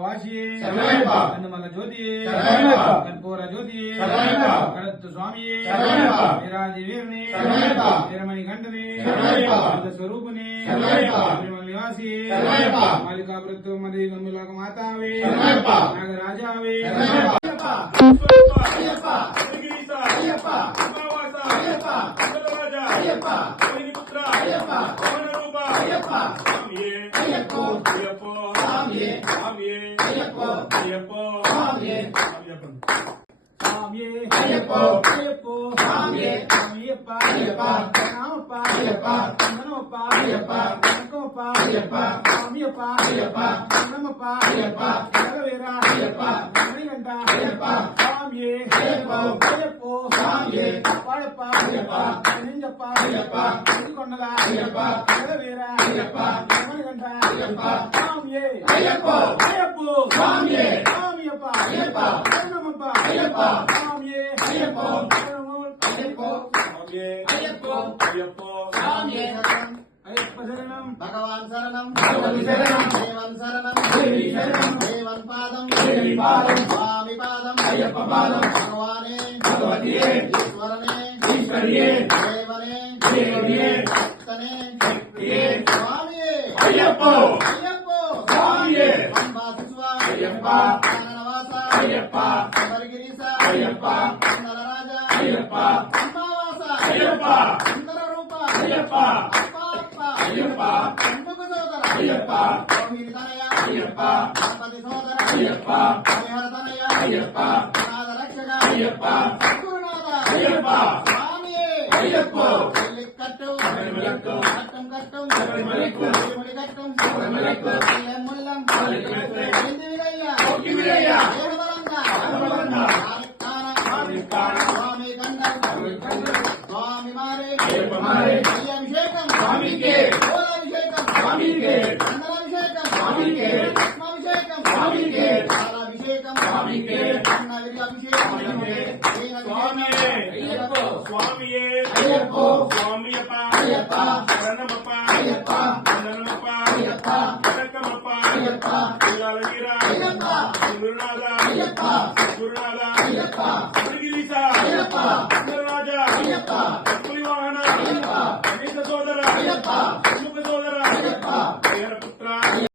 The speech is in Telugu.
ವಾಶಿಯೇ ಹನುಮಲ ಜ್ಯೋತಿಯೇ ಕರ್ಪೂರ ಜ್ಯೋತಿಯೇ ಕಳತ್ತು ಸ್ವಾಮಿಯೇ ವೀರಾಜಿ ವೀರನೇ ವೀರಮಣಿ ಗಂಟನೇ ಸ್ವರೂಪನೇ ನಿವಾಸಿಯೇ ಮಾಲಿಕಾವೃತ್ತು ಮದಿ ಗಂಗುಲಾಕ ಮಾತಾವೇ ನಾಗರಾಜಾವೇ భగవాన్ శరణం భగవతి శరణం దేవన్ శరణం దేవి శరణం దేవన్ పాదం దేవి పాదం స్వామి పాదం అయ్యప్ప పాదం భగవానే భగవతియే ఈశ్వరనే ఈశ్వరియే దేవనే దేవియే భక్తనే భక్తియే స్వామియే అయ్యప్ప అయ్యప్ప స్వామియే అంబా శివ అయ్యప్ప కాననవాస అయ్యప్ప శబరిగిరీశ అయ్యప్ప నరరాజ అయ్యప్ప అంబావాస అయ్యప్ప సుందర రూప అయ్యప్ప అయ్యప్ప ఎందుకు సోదర అయ్యప్ప స్వామి తనయ అయ్యప్ప గణపతి సోదర అయ్యప్ప హరిహర తనయ అయ్యప్ప నాద రక్షక అయ్యప్ప గురునాథ అయ్యప్ప స్వామి అయ్యప్ప కట్టు కట్టు కట్టం మలికు కట్టం మలికు ముల్లం విరయ్య విరయ్య దేవబలంగా స్వామి గండం స్వామి మారే అభిషేకం స్వామికే అభిషేకం స్వామికే అన్నభిషేకం స్వామికే అభిషేకం స్వామికే అభిషేకం స్వామికే అభిషేకం స్వామియే అయ్యప్ప స్వామియే అయ్యప్ప స్వామియప్ప అయ్యప్ప శరణమప్ప అయ్యప్ప వందనమప్ప అయ్యప్ప కనకమప్ప అయ్యప్ప వీర అయ్యప్ప గురునాథ అయ్యప్ప గురునాథ